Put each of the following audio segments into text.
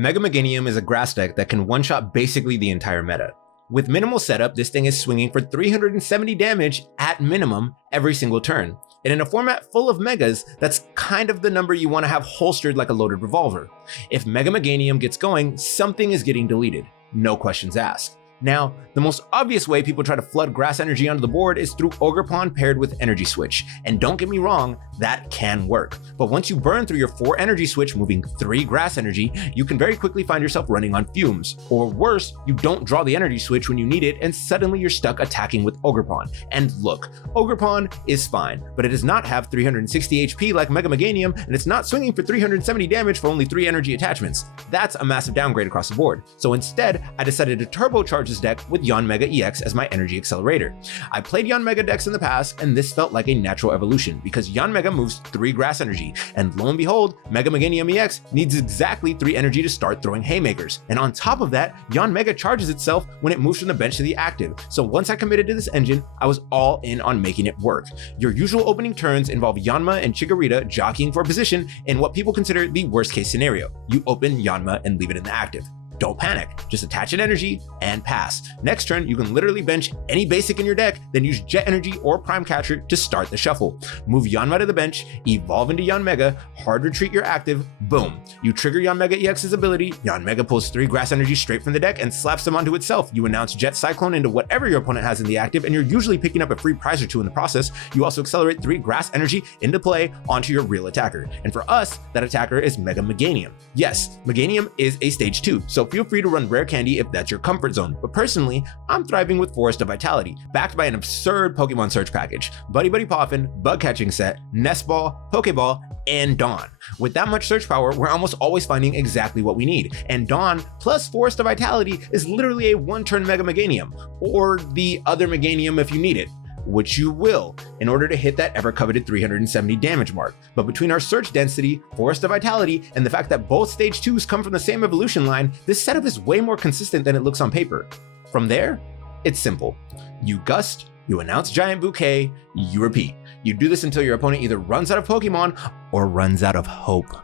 Mega Meganium is a grass deck that can one-shot basically the entire meta. With minimal setup, this thing is swinging for 370 damage at minimum every single turn. And in a format full of megas, that's kind of the number you want to have holstered like a loaded revolver. If Mega Meganium gets going, something is getting deleted. No questions asked. Now, the most obvious way people try to flood grass energy onto the board is through Ogerpon paired with Energy Switch. And don't get me wrong, that can work. But once you burn through your 4 Energy Switch moving 3 grass energy, you can very quickly find yourself running on fumes. Or worse, you don't draw the Energy Switch when you need it and suddenly you're stuck attacking with Ogerpon. And look, Ogerpon is fine, but it does not have 360 HP like Mega Meganium, and it's not swinging for 370 damage for only 3 energy attachments. That's a massive downgrade across the board. So instead, I decided to turbocharge this deck with Yanmega EX as my energy accelerator. I played Yanmega decks in the past, and this felt like a natural evolution because Yanmega moves 3 grass energy, and lo and behold, Mega Meganium EX needs exactly 3 energy to start throwing haymakers. And on top of that, Yanmega charges itself when it moves from the bench to the active. So once I committed to this engine, I was all in on making it work. Your usual opening turns involve Yanma and Chikorita jockeying for position in what people consider the worst case scenario. You open Yanma and leave it in the active. Don't panic, just attach an energy and pass. Next turn, you can literally bench any basic in your deck, then use Jet Energy or Prime Catcher to start the shuffle. Move Yanma to the bench, evolve into Yanmega, hard retreat your active, boom. You trigger Yanmega EX's ability, Yanmega pulls 3 grass energy straight from the deck and slaps them onto itself. You announce Jet Cyclone into whatever your opponent has in the active, and you're usually picking up a free prize or 2 in the process. You also accelerate 3 grass energy into play onto your real attacker. And for us, that attacker is Mega Meganium. Yes, Meganium is a stage 2, so feel free to run rare candy if that's your comfort zone, but personally, I'm thriving with Forest of Vitality, backed by an absurd Pokemon search package, Buddy-Buddy Poffin, bug catching set, Nest Ball, Pokeball, and Dawn. With that much search power, we're almost always finding exactly what we need, and Dawn plus Forest of Vitality is literally a 1-turn Mega Meganium, or the other Meganium if you need it, which you will, in order to hit that ever-coveted 370 damage mark. But between our search density, Forest of Vitality, and the fact that both stage 2s come from the same evolution line, this setup is way more consistent than it looks on paper. From there, it's simple. You gust, you announce Giant Bouquet, you repeat. You do this until your opponent either runs out of Pokemon or runs out of hope.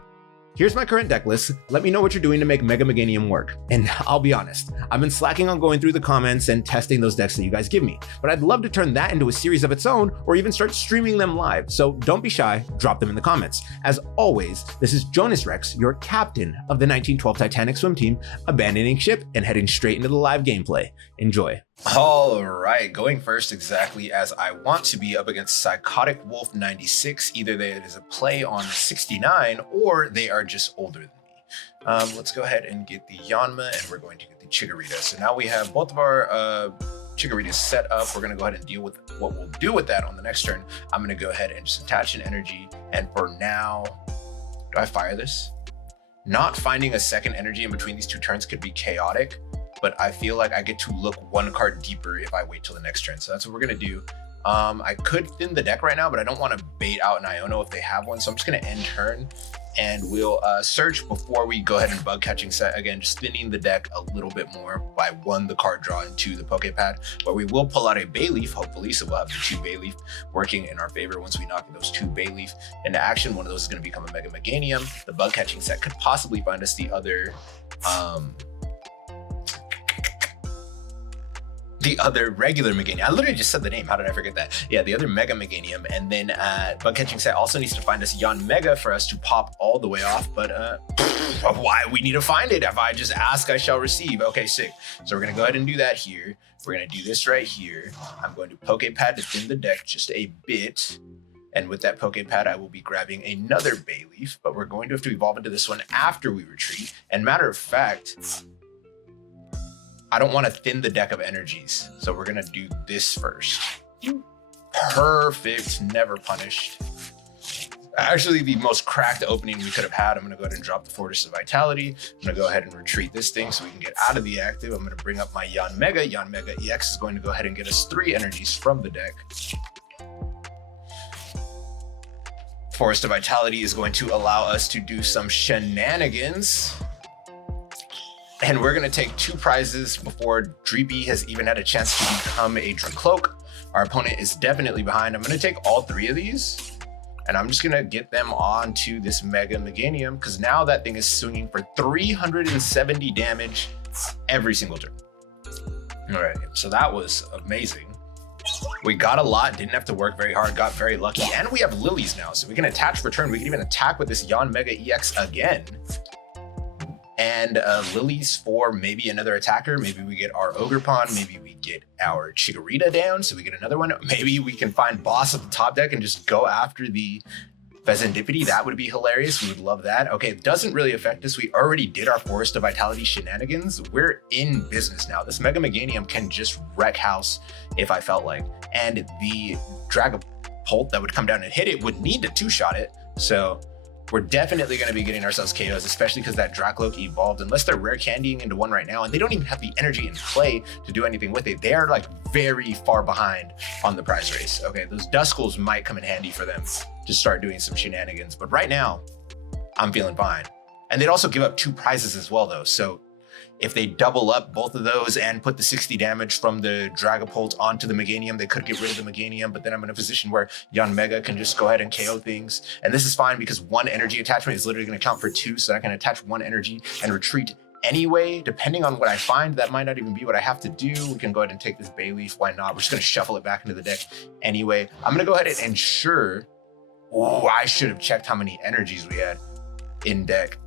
Here's my current deck list. Let me know what you're doing to make Mega Meganium work. And I'll be honest, I've been slacking on going through the comments and testing those decks that you guys give me, but I'd love to turn that into a series of its own or even start streaming them live. So don't be shy, drop them in the comments. As always, this is Jonas Rex, your captain of the 1912 Titanic swim team, abandoning ship and heading straight into the live gameplay. Enjoy. All right, going first exactly as I want to be up against Psychotic Wolf 96. Either that is a play on 69 or they are just older than me. Let's go ahead and get the Yanma and we're going to get the Chikorita. So now we have both of our Chikoritas set up. We're going to go ahead and deal with what we'll do with that on the next turn. I'm going to go ahead and just attach an energy. And for now, do I fire this? Not finding a second energy in between these 2 turns could be chaotic, but I feel like I get to look 1 card deeper if I wait till the next turn. So that's what we're gonna do. I could thin the deck right now, but I don't want to bait out an Iono if they have one. So I'm just gonna end turn and we'll search before we go ahead and bug catching set. Again, just thinning the deck a little bit more by 1, the card draw, and 2, the Poké Pad. But we will pull out a Bayleef, hopefully. So we'll have the 2 Bayleef working in our favor. Once we knock those 2 Bayleef into action, one of those is gonna become a Mega Meganium. The bug catching set could possibly find us the other regular Meganium. I literally just said the name. How did I forget that? Yeah, the other Mega Meganium. And then bug catching set also needs to find us Yanmega for us to pop all the way off. But why we need to find it? If I just ask, I shall receive. Okay, sick. So we're gonna go ahead and do that here. We're gonna do this right here. I'm going to Poké Pad to thin the deck just a bit. And with that Poké Pad, I will be grabbing another Bayleef, but we're going to have to evolve into this one after we retreat. And matter of fact, I don't want to thin the deck of energies. So we're going to do this first. Perfect, never punished. Actually, the most cracked opening we could have had. I'm going to go ahead and drop the Forest of Vitality. I'm going to go ahead and retreat this thing so we can get out of the active. I'm going to bring up my Yanmega. Yanmega EX is going to go ahead and get us 3 energies from the deck. Forest of Vitality is going to allow us to do some shenanigans. And we're going to take 2 prizes before Dreepy has even had a chance to become a Dracloak. Our opponent is definitely behind. I'm going to take all 3 of these. And I'm just gonna get them onto this Mega Meganium because now that thing is swinging for 370 damage every single turn. All right, so that was amazing. We got a lot, didn't have to work very hard, got very lucky, and we have Lillies now, so we can attach for turn. We can even attack with this Yanmega EX again. And Lillies for maybe another attacker. Maybe we get our Ogerpon, maybe we get our Chikorita down, so we get another one. Maybe we can find boss at the top deck and just go after the Pheasantipity. That would be hilarious. We would love that. Okay, it doesn't really affect us. We already did our Forest of Vitality shenanigans. We're in business now. This Mega Meganium can just wreck house if I felt like. And the Dragapult that would come down and hit it would need to two-shot it. So we're definitely going to be getting ourselves KOs, especially because that Dracloak evolved. Unless they're rare candying into one right now, and they don't even have the energy in play to do anything with it. They are like very far behind on the prize race. Okay, those Duskulls might come in handy for them to start doing some shenanigans. But right now, I'm feeling fine. And they'd also give up 2 prizes as well, though. So if they double up both of those and put the 60 damage from the Dragapult onto the Meganium, they could get rid of the Meganium, but then I'm in a position where Yanmega can just go ahead and KO things. And this is fine because 1 energy attachment is literally going to count for 2, so I can attach 1 energy and retreat anyway. Depending on what I find, that might not even be what I have to do. We can go ahead and take this Bayleef. Why not? We're just going to shuffle it back into the deck anyway. I'm going to go ahead and ensure... Oh, I should have checked how many energies we had in deck.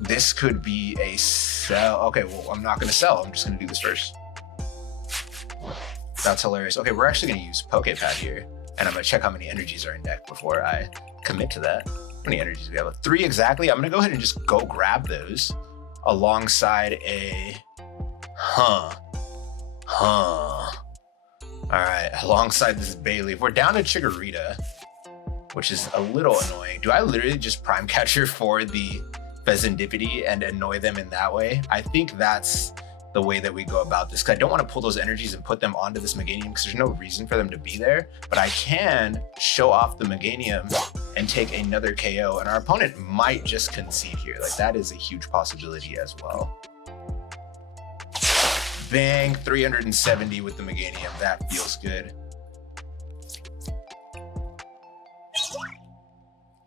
This could be a sell. Okay, well, I'm not going to sell. I'm just going to do this first. That's hilarious. Okay, we're actually going to use Poké Pad here. And I'm going to check how many energies are in deck before I commit to that. How many energies do we have? 3 exactly. I'm going to go ahead and just go grab those alongside a... All right, alongside this Bayleef. We're down to Chikorita, which is a little annoying. Do I literally just Prime Catcher for the Pheasantipity and annoy them in that way? I think that's the way that we go about this, because I don't want to pull those energies and put them onto this Meganium because there's no reason for them to be there, but I can show off the Meganium and take another KO, and our opponent might just concede here. Like, that is a huge possibility as well. Bang, 370 with the Meganium. That feels good.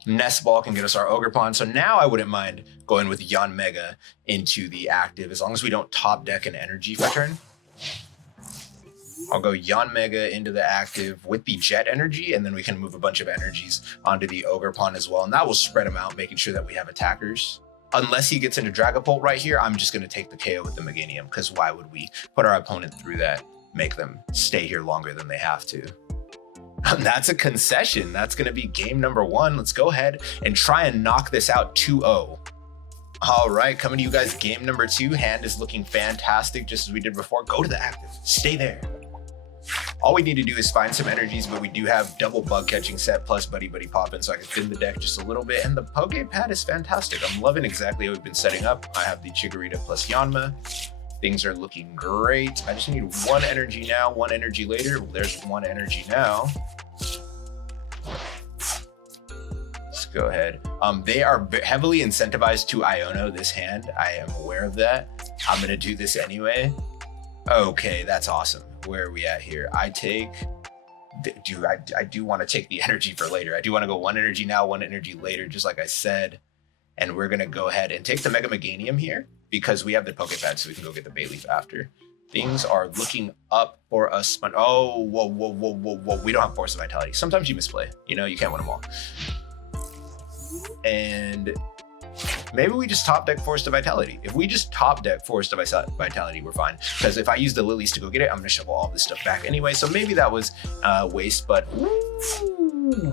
Nest Ball can get us our Ogerpon. So now I wouldn't mind going with Yanmega into the active as long as we don't top deck an energy for turn. I'll go Yanmega into the active with the Jet Energy, and then we can move a bunch of energies onto the Ogerpon as well. And that will spread them out, making sure that we have attackers. Unless he gets into Dragapult right here, I'm just going to take the KO with the Meganium, because why would we put our opponent through that, make them stay here longer than they have to? That's a concession. That's going to be game number 1. Let's go ahead and try and knock this out 2-0. All right, coming to you guys, game number 2. Hand is looking fantastic, just as we did before. Go to the active. Stay there. All we need to do is find some energies, but we do have double bug catching set plus Buddy-Buddy Poffin, so I can thin the deck just a little bit. And the Poké Pad is fantastic. I'm loving exactly how we've been setting up. I have the Chikorita plus Yanma. Things are looking great. I just need 1 energy now, 1 energy later. Well, there's 1 energy now. Let's go ahead. They are heavily incentivized to Iono this hand. I am aware of that. I'm going to do this anyway. Okay, that's awesome. Where are we at here? I do want to take the energy for later. I do want to go 1 energy now, 1 energy later, just like I said. And we're going to go ahead and take the Mega Meganium here, because we have the Poké Pad, so we can go get the Bayleef after. Things are looking up for us. Oh, whoa. We don't have Forest of Vitality. Sometimes you misplay. You know, you can't win them all. And maybe we just top deck Forest of Vitality. If we just top deck Forest of Vitality, we're fine. Because if I use the Lilies to go get it, I'm going to shovel all this stuff back anyway. So maybe that was waste, but...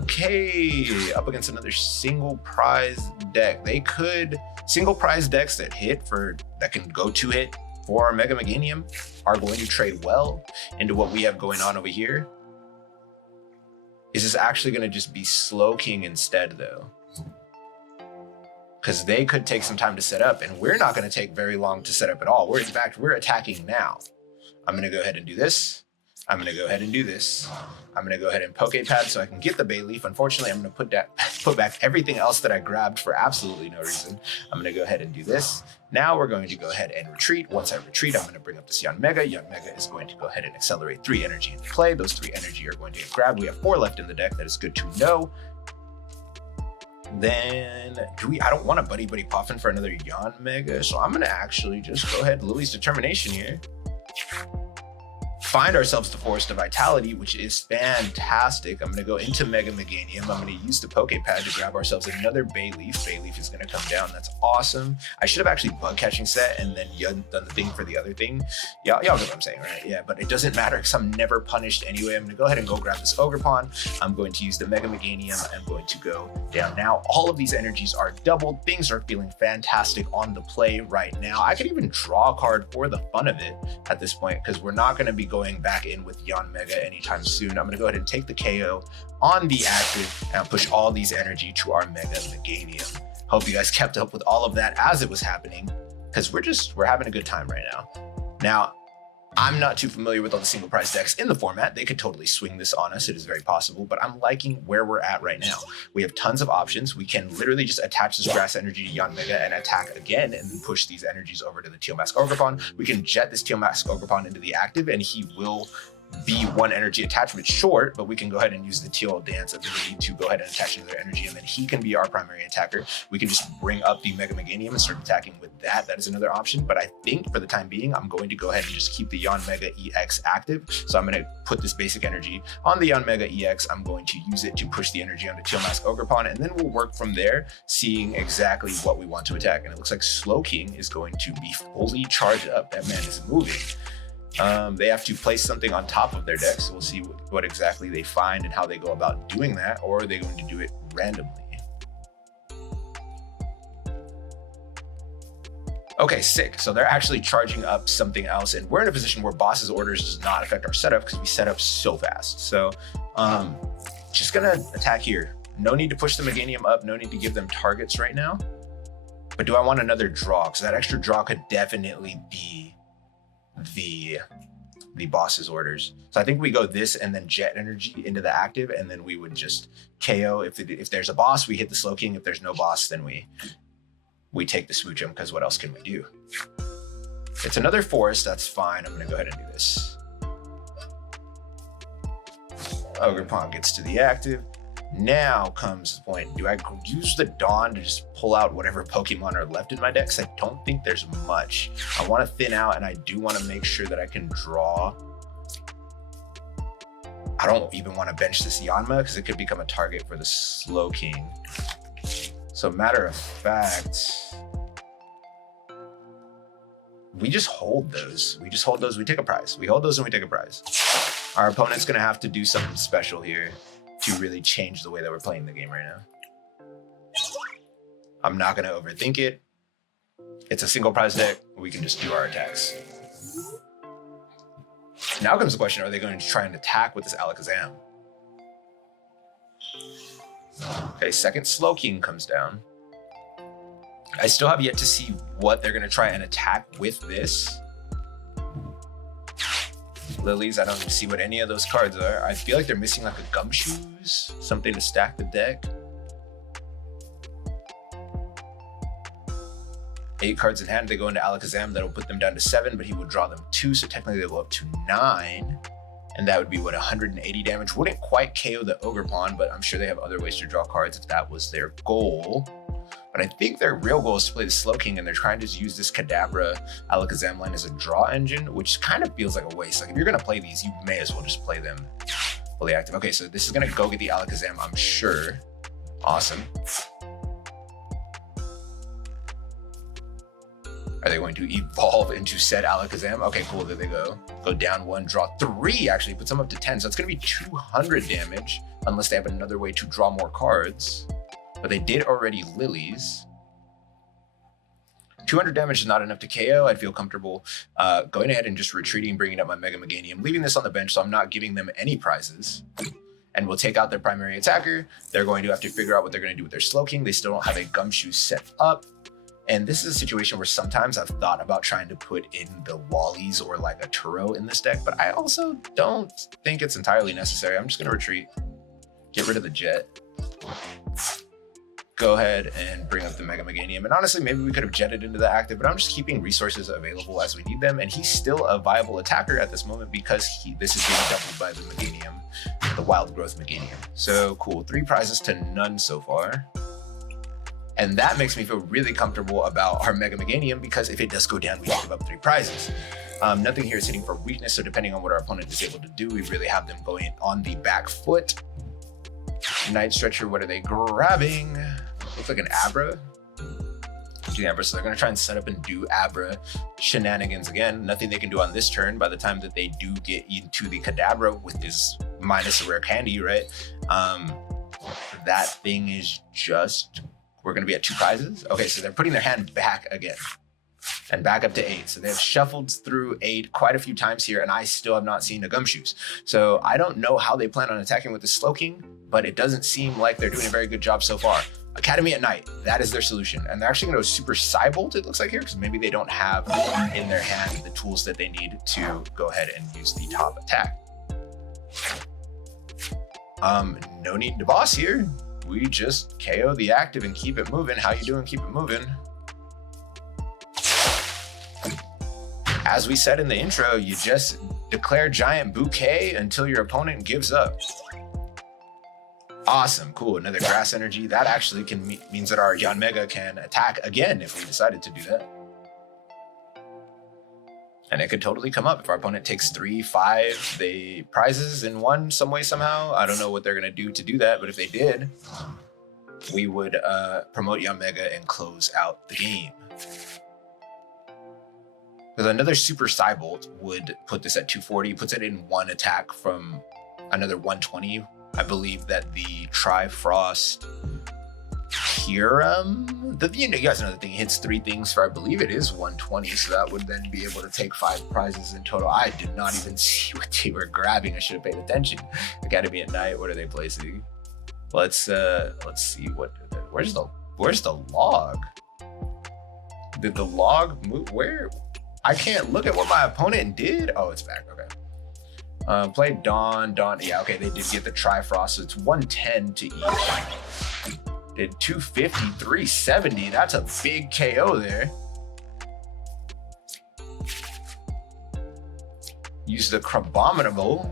Okay, up against another single prize deck. They could single prize decks that can go 2-hit for our Mega Meganium are going to trade well into what we have going on over here. Is this actually going to just be Slow King instead, though? Because they could take some time to set up, and we're not going to take very long to set up at all. In fact, we're attacking now. I'm going to go ahead and do this. I'm going to go ahead and do this. I'm going to go ahead and Poké Pad so I can get the Bayleef. Unfortunately, I'm going to put back everything else that I grabbed for absolutely no reason. I'm going to go ahead and do this. Now we're going to go ahead and retreat. Once I retreat, I'm going to bring up this Yanmega. Yanmega is going to go ahead and accelerate 3 energy into play. Those 3 energy are going to get grabbed. We have 4 left in the deck. That is good to know. Then I don't want a Buddy-Buddy Poffin for another Yanmega, so I'm gonna actually just go ahead, Lillie's Determination here. Find ourselves the Forest of Vitality, which is fantastic. I'm gonna go into Mega Meganium. I'm gonna use the Poké Pad to grab ourselves another Bayleef. Bayleef is gonna come down. That's awesome. I should have actually bug catching set and then done the thing for the other thing. Y'all know what I'm saying, right? Yeah, but it doesn't matter because I'm never punished anyway. I'm gonna go ahead and go grab this Ogerpon. I'm going to use the Mega Meganium. I'm going to go down. Now, all of these energies are doubled. Things are feeling fantastic on the play right now. I could even draw a card for the fun of it at this point because we're not gonna be going back in with Yanmega anytime soon. I'm gonna go ahead and take the KO on the active and push all these energy to our Mega Meganium. Hope you guys kept up with all of that as it was happening, because we're having a good time right now. Now, I'm not too familiar with all the single prize decks in the format. They could totally swing this on us. It is very possible, but I'm liking where we're at right now. We have tons of options. We can literally just attach this grass energy to Yanmega and attack again and then push these energies over to the Teal Mask Ogerpon. We can jet this Teal Mask Ogerpon into the active and he will be one energy attachment short, but we can go ahead and use the Teal Dance ability to go ahead and attach another energy, and then he can be our primary attacker. We can just bring up the Mega Meganium and start attacking with that. That is another option, but I think for the time being, I'm going to go ahead and just keep the Yanmega EX active. So I'm going to put this basic energy on the Yanmega EX. I'm going to use it to push the energy onto Teal Mask Ogerpon, and then we'll work from there, seeing exactly what we want to attack. And it looks like Slowking is going to be fully charged up. That man is moving. They have to place something on top of their deck, so we'll see what exactly they find and how they go about doing that, or are they going to do it randomly? Okay, sick. So they're actually charging up something else, and we're in a position where boss's orders does not affect our setup because we set up so fast. So just gonna attack here. No need to push the Meganium up, no need to give them targets right now. But do I want another draw? Because that extra draw could definitely be the boss's orders. So I think we go this and then Jet Energy into the active, and then we would just KO. If there's a boss, we hit the Slowking. If there's no boss, then we take the Smoochum, because what else can we do? It's another forest, that's fine. I'm gonna go ahead and do this. Ogerpon gets to the active. Now comes the point, do I use the Dawn to just pull out whatever Pokemon are left in my deck? Because I don't think there's much. I want to thin out, and I do want to make sure that I can draw. I don't even want to bench this Yanma because it could become a target for the Slowking. So matter of fact, we just hold those. We take a prize. We hold those and we take a prize. Our opponent's going to have to do something special here to really change the way that we're playing the game right now. I'm not gonna overthink it. It's a single prize deck. We can just do our attacks. Now comes the question, are they going to try and attack with this Alakazam? Okay, second Slowking comes down. I still have yet to see what they're gonna try and attack with this. Lilies, I don't see what any of those cards are. I feel like they're missing like a Gumshoes, something to stack the deck. 8 cards in hand, they go into Alakazam, that'll put them down to 7, but he will draw them 2, so technically they'll go up to 9. And that would be, what, 180 damage? Wouldn't quite KO the Ogerpon, but I'm sure they have other ways to draw cards if that was their goal. But I think their real goal is to play the Slowking, and they're trying to just use this Kadabra Alakazam line as a draw engine, which kind of feels like a waste. Like, if you're gonna play these, you may as well just play them fully active. Okay, so this is gonna go get the Alakazam, I'm sure. Awesome. Are they going to evolve into said Alakazam? Okay, cool, there they go. Go down 1, draw 3, actually puts them up to 10. So it's gonna be 200 damage, unless they have another way to draw more cards. But they did already Lilies. 200 damage is not enough to KO. I'd feel comfortable going ahead and just retreating, bringing up my Mega Meganium, leaving this on the bench, so I'm not giving them any prizes. And we'll take out their primary attacker. They're going to have to figure out what they're going to do with their Slowking. They still don't have a Gumshoe set up. And this is a situation where sometimes I've thought about trying to put in the Wallies or like a Turo in this deck, but I also don't think it's entirely necessary. I'm just going to retreat, get rid of the Jet. Go ahead and bring up the Mega Meganium. And honestly, maybe we could have jetted into the active, but I'm just keeping resources available as we need them. And he's still a viable attacker at this moment because this is being doubled by the Meganium, the Wild Growth Meganium. So cool, 3 prizes to none so far. And that makes me feel really comfortable about our Mega Meganium, because if it does go down, we give up 3 prizes. Nothing here is hitting for weakness, so depending on what our opponent is able to do, we really have them going on the back foot. Night Stretcher, what are they grabbing? Looks like an Abra. Abra, so they're going to try and set up and do Abra shenanigans again. Nothing they can do on this turn. By the time that they do get into the Kadabra with this minus a rare candy, right? That thing is just... We're going to be at 2 prizes. Okay, so they're putting their hand back again and back up to 8. So they've shuffled through 8 quite a few times here, and I still have not seen a Gumshoes. So I don't know how they plan on attacking with the Slowking, but it doesn't seem like they're doing a very good job so far. Academy at Night, that is their solution. And they're actually going to go Super Cybolt, it looks like here, because maybe they don't have in their hand the tools that they need to go ahead and use the top attack. No need to boss here. We just KO the active and keep it moving. How you doing? Keep it moving. As we said in the intro, you just declare Giant Bouquet until your opponent gives up. Awesome, cool. Another Grass Energy. That actually means that our Yanmega can attack again if we decided to do that. And it could totally come up if our opponent takes 3, 5 prizes in one some way, somehow. I don't know what they're going to do to do that, but if they did, we would promote Yanmega and close out the game. Because another Super Cybolt would put this at 240, puts it in 1 attack from another 120. I believe that the Trifrost Hiram, you guys know the thing hits 3 things for, I believe it is 120, so that would then be able to take 5 prizes in total. I did not even see what they were grabbing. I should have paid attention. Academy at Night, what are they placing? Let's see what. Where's the log? Did the log move? Where? I can't look at what my opponent did. Oh, it's back. Okay. Played Dawn. Yeah, okay. They did get the Trifrost, so it's 110 to each. Did 250, 370. That's a big KO there. Use the Crabominable.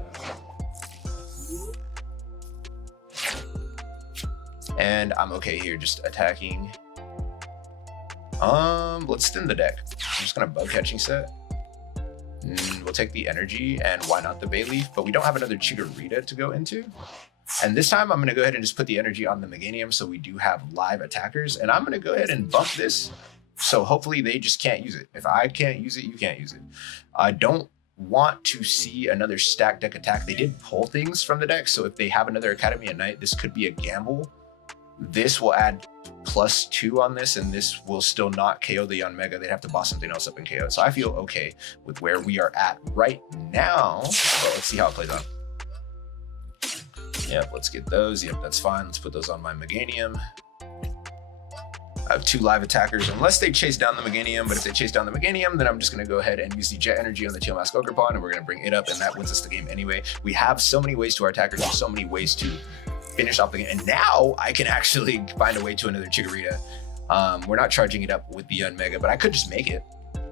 And I'm okay here, just attacking. Let's thin the deck. I'm just gonna bug catching set. We'll take the energy, and why not the Bayleef? But we don't have another Chikorita to go into. And this time I'm gonna go ahead and just put the energy on the Meganium, so we do have live attackers. And I'm gonna go ahead and bump this, so hopefully they just can't use it. If I can't use it, you can't use it. I don't want to see another stack deck attack. They did pull things from the deck, so if they have another Academy at Night, this could be a gamble. This will add +2 on this, and this will still not KO the Yanmega. They'd have to boss something else up and KO it. So I feel okay with where we are at right now. But let's see how it plays out. Yep, let's get those. Yep, that's fine. Let's put those on my Meganium. I have 2 live attackers, unless they chase down the Meganium. But if they chase down the Meganium, then I'm just going to go ahead and use the Jet Energy on the Teal Mask Ogerpon, and we're going to bring it up, and that wins us the game anyway. We have so many ways to our attackers. There's so many ways to finish off the game. And now I can actually find a way to another Chikorita. We're not charging it up with the Yanmega, but I could just make it.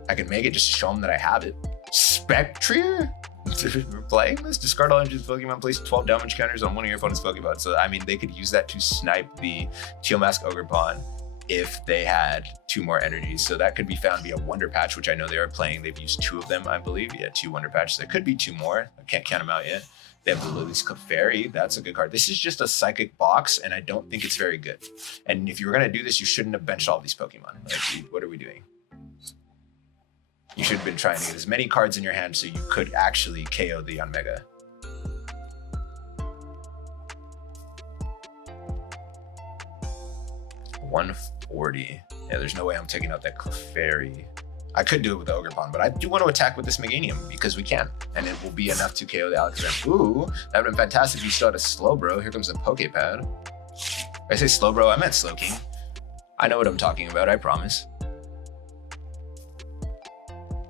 I can make it just to show them that I have it. Spectrier? We're playing this? Discard all energy Pokemon, place 12 damage counters on one of your opponent's Pokemon. So, I mean, they could use that to snipe the Teal Mask Ogerpon if they had 2 more energies. So that could be found via Wonder Patch, which I know they are playing. They've used 2 of them, I believe. Yeah, 2 Wonder Patches. There could be 2 more. I can't count them out yet. They have the Lillie's Clefairy. That's a good card. This is just a psychic box, and I don't think it's very good. And if you were going to do this, you shouldn't have benched all these Pokemon. Like, what are we doing? You should have been trying to get as many cards in your hand so you could actually KO the Yanmega. $140. Yeah, there's no way I'm taking out that Clefairy. I could do it with the Ogerpon, but I do want to attack with this Meganium because we can, and it will be enough to KO the Alakazam. Ooh, that would have been fantastic if you still had a Slowbro. Here comes the Poké Pad. When I say Slowbro, I meant Slowking. I know what I'm talking about, I promise.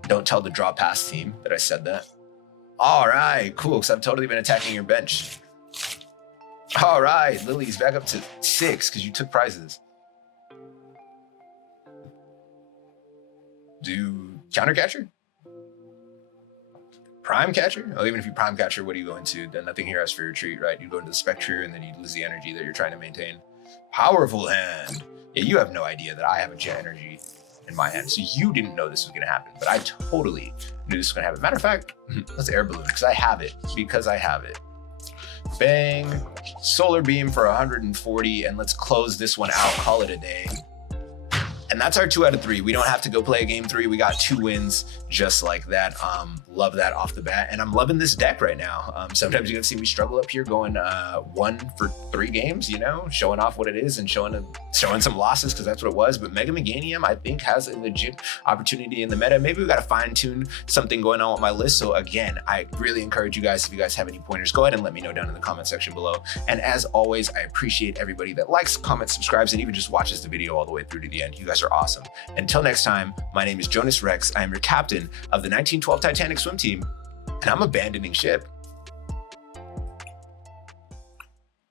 Don't tell the Draw Pass team that I said that. All right, cool, because I've totally been attacking your bench. All right, Lillie's back up to 6 because you took prizes. Do Counter Catcher? Prime Catcher? Oh, even if you Prime Catcher, what do you go into? Then nothing here as for your retreat, right? You go into the Spectre and then you lose the energy that you're trying to maintain. Powerful hand. Yeah, you have no idea that I have a Jet Energy in my hand, so you didn't know this was gonna happen, but I totally knew this was gonna happen. Matter of fact, let's Air Balloon, because I have it. Bang, Solar Beam for 140, and let's close this one out, call it a day. And that's our 2 out of 3. We don't have to go play a game 3. We got 2 wins just like that. Love that off the bat. And I'm loving this deck right now. Sometimes you're gonna see me struggle up here going 1 for 3 games, you know, showing off what it is and showing some losses, because that's what it was. But Mega Meganium, I think, has a legit opportunity in the meta. Maybe we got to fine tune something going on with my list. So again, I really encourage you guys, if you guys have any pointers, go ahead and let me know down in the comment section below. And as always, I appreciate everybody that likes, comments, subscribes, and even just watches the video all the way through to the end. You guys are awesome. Until next time, my name is Jonas Rex. I am your captain of the 1912 Titanic swim team, and I'm abandoning ship.